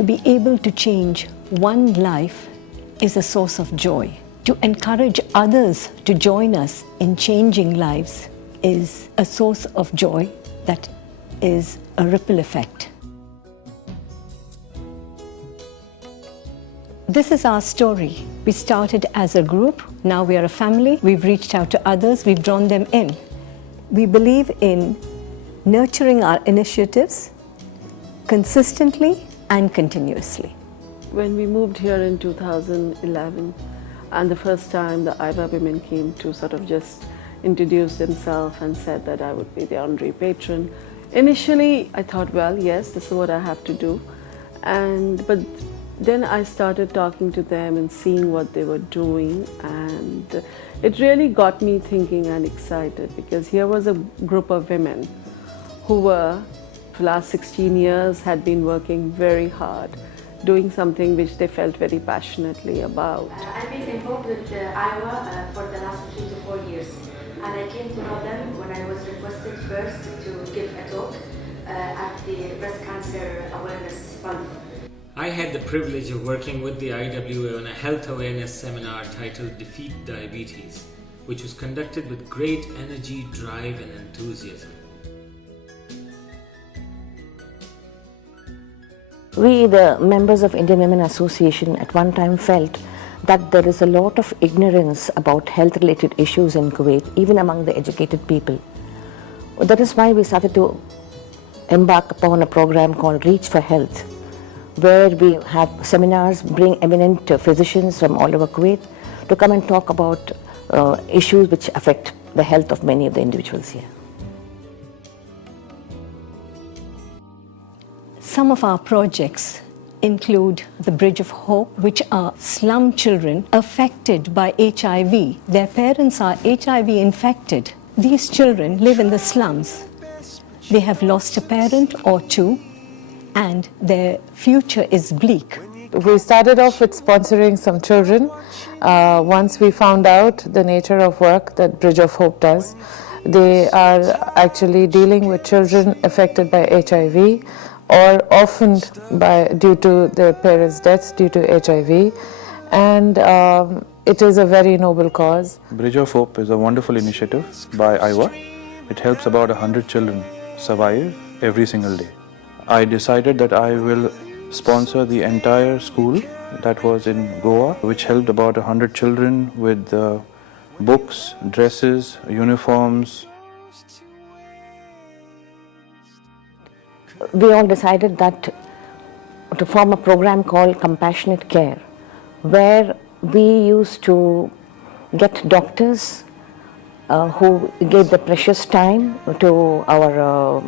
To be able to change one life is a source of joy. To encourage others to join us in changing lives is a source of joy that is a ripple effect. This is our story. We started as a group, now we are a family. We've reached out to others, we've drawn them in. We believe in nurturing our initiatives consistently and continuously. When we moved here in 2011, and the first time the IWA women came to sort of just introduce themselves and said that I would be the honorary patron. Initially, I thought, well, yes, this is what I have to do. But then I started talking to them and seeing what they were doing, and it really got me thinking and excited, because here was a group of women who were, for the last 16 years, had been working very hard, doing something which they felt very passionately about. I've been involved with IWA for the last 3 to 4 years, and I came to know them when I was requested first to give a talk at the Breast Cancer Awareness Month. I had the privilege of working with the IWA on a health awareness seminar titled Defeat Diabetes, which was conducted with great energy, drive and enthusiasm. We, the members of Indian Women Association, at one time felt that there is a lot of ignorance about health-related issues in Kuwait, even among the educated people. That is why we started to embark upon a program called Reach for Health, where we have seminars, bring eminent physicians from all over Kuwait to come and talk about issues which affect the health of many of the individuals here. Some of our projects include the Bridge of Hope, which are slum children affected by HIV. Their parents are HIV infected. These children live in the slums. They have lost a parent or two, and their future is bleak. We started off with sponsoring some children. Once we found out the nature of work that Bridge of Hope does, they are actually dealing with children affected by HIV or orphaned due to their parents' deaths due to HIV, and it is a very noble cause. Bridge of Hope is a wonderful initiative by IWA. It helps about 100 children survive every single day. I decided that I will sponsor the entire school that was in Goa, which helped about 100 children with books, dresses, uniforms. We all decided that to form a program called Compassionate Care, where we used to get doctors who gave their precious time to our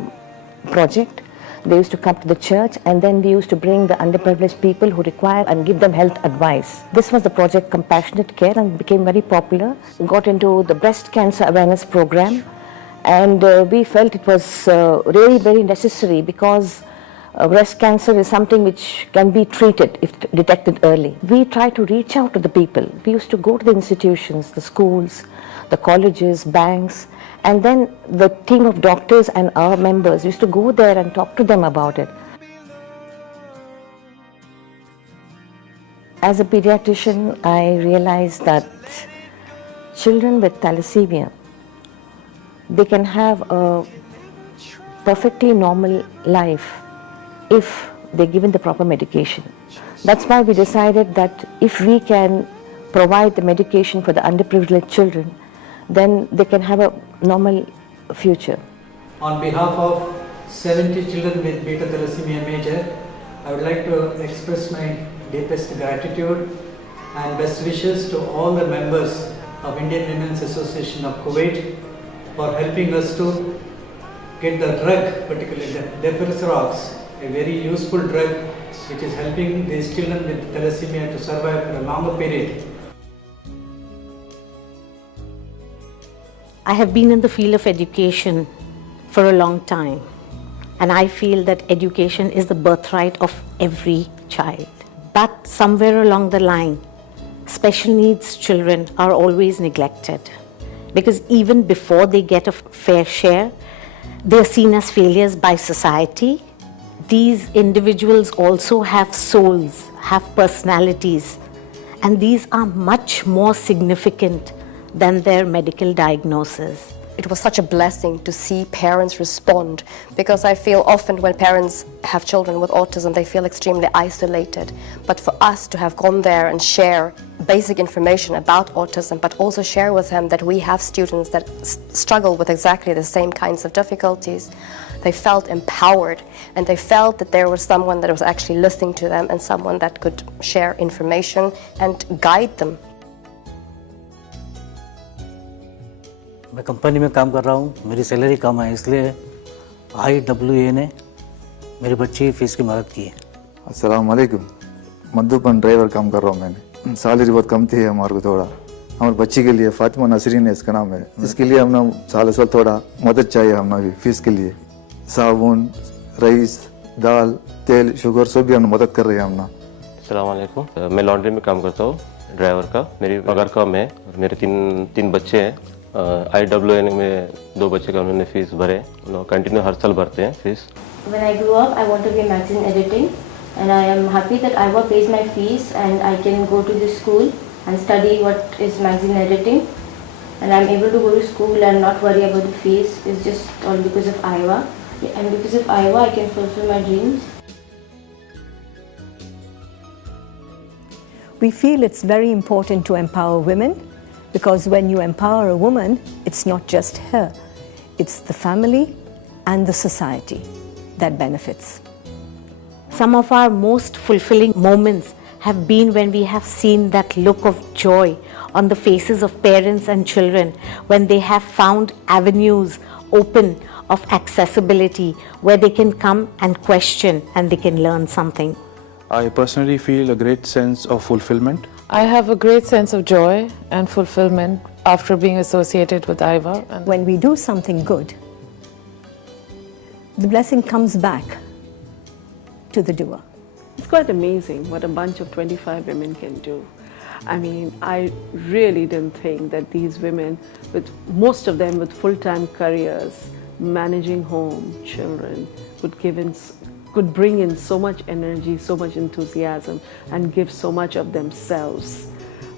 project. They used to come to the church, and then we used to bring the underprivileged people who require and give them health advice. This was the project Compassionate Care, and became very popular. We got into the breast cancer awareness program, and we felt it was really very necessary, because breast cancer is something which can be treated if detected early. We try to reach out to the people. We used to go to the institutions, the schools, the colleges, banks, and then the team of doctors and our members used to go there and talk to them about it. As a pediatrician, I realized that children with thalassemia, they can have a perfectly normal life if they're given the proper medication. That's why we decided that if we can provide the medication for the underprivileged children, then they can have a normal future. On behalf of 70 children with beta thalassemia major, I would like to express my deepest gratitude and best wishes to all the members of Indian Women's Association of Kuwait for helping us to get the drug, particularly the Defersrox, a very useful drug which is helping these children with thalassemia to survive for a longer period. I have been in the field of education for a long time, and I feel that education is the birthright of every child. But somewhere along the line, special needs children are always neglected, because even before they get a fair share, they are seen as failures by society. these individuals also have souls, have personalities, and these are much more significant than their medical diagnosis. It was such a blessing to see parents respond, because I feel often when parents have children with autism, they feel extremely isolated. But for us to have gone there and share basic information about autism, but also share with them that we have students that struggle with exactly the same kinds of difficulties, they felt empowered, and they felt that there was someone that was actually listening to them and someone that could share information and guide them. मैं company में काम कर रहा हूँ, मेरी salary कम है, इसलिए IWA ने मेरी बच्ची की फीस की मदद की है। अस्सलाम वालेकुम। मधुबन ड्राइवर काम कर रहा हूँ मैंने। सैलरी बहुत कम थी हमारे को थोड़ा। हमारी बच्ची के लिए फातिमा नसरीन है इसका नाम है। इसके लिए हमने साल थोड़ा मदद चाहिए हमने भी फीस के लिए। साबुन, राइस, दाल, तेल, शुगर सब भी हमने मदद कर रहे हैं हमने। अस्सलाम वालेकुम। मैं लॉन्ड्री में काम करता हूँ ड्राइवर का। मेरी पगार कम है और मेरे तीन बच्चे हैं। IWA में 2 बच्चे का उन्होंने फीस भरे, उन्होंने कंटिन्यू हर साल भरते हैं fees. When I grew up, I want to be in magazine editing, and I am happy that IWA pays my fees and I can go to the school and study what is magazine editing, and I'm able to go to school and not worry about the fees. It's just all because of IWA, and because of IWA, I can fulfill my dreams. We feel it's very important to empower women, because when you empower a woman, it's not just her, it's the family and the society that benefits. Some of our most fulfilling moments have been when we have seen that look of joy on the faces of parents and children when they have found avenues open of accessibility where they can come and question and they can learn something. I personally feel a great sense of fulfillment. I have a great sense of joy and fulfillment after being associated with IWA. When we do something good, the blessing comes back to the doer. It's quite amazing what a bunch of 25 women can do. I mean, I really didn't think that these women, with most of them with full-time careers, managing home, children, could bring in so much energy, so much enthusiasm, and give so much of themselves.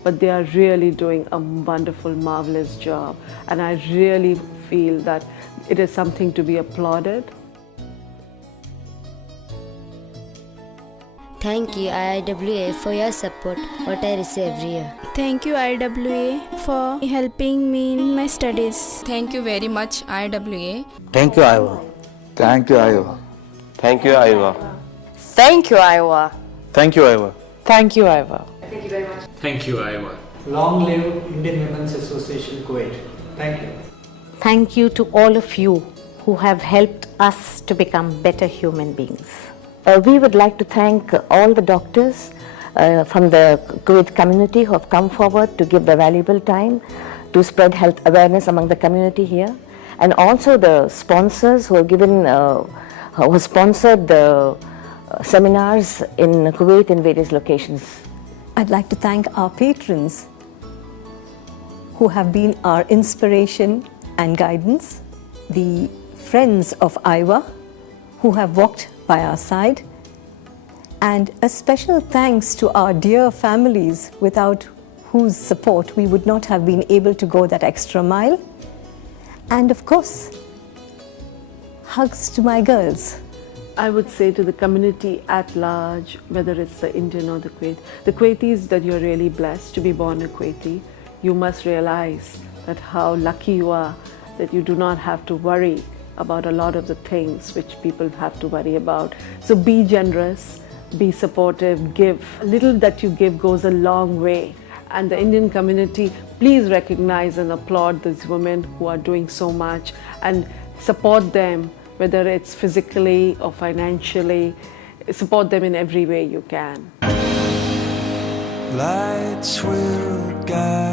But they are really doing a wonderful, marvelous job. And I really feel that it is something to be applauded. Thank you IWA for your support what I receive every year. Thank you IWA for helping me in my studies. Thank you very much IWA. Thank you IWA. Thank you IWA. Thank you IWA. Thank you IWA. Thank you, IWA. Thank you IWA. Thank you very much. Thank you, IWA. Long live Indian Women's Association Kuwait. Thank you. Thank you to all of you who have helped us to become better human beings. We would like to thank all the doctors from the Kuwait community who have come forward to give their valuable time to spread health awareness among the community here, and also the sponsors who have who sponsored the seminars in Kuwait in various locations. I'd like to thank our patrons who have been our inspiration and guidance, the friends of IWA who have walked by our side, and a special thanks to our dear families without whose support we would not have been able to go that extra mile. And of course, hugs to my girls. I would say to the community at large, whether it's the Indian or the Kuwaitis, that you're really blessed to be born a Kuwaiti. You must realize that how lucky you are that you do not have to worry about a lot of the things which people have to worry about. So be generous, be supportive, give. A little that you give goes a long way. And the Indian community, please recognize and applaud these women who are doing so much and support them, whether it's physically or financially. Support them in every way you can. Lights will guide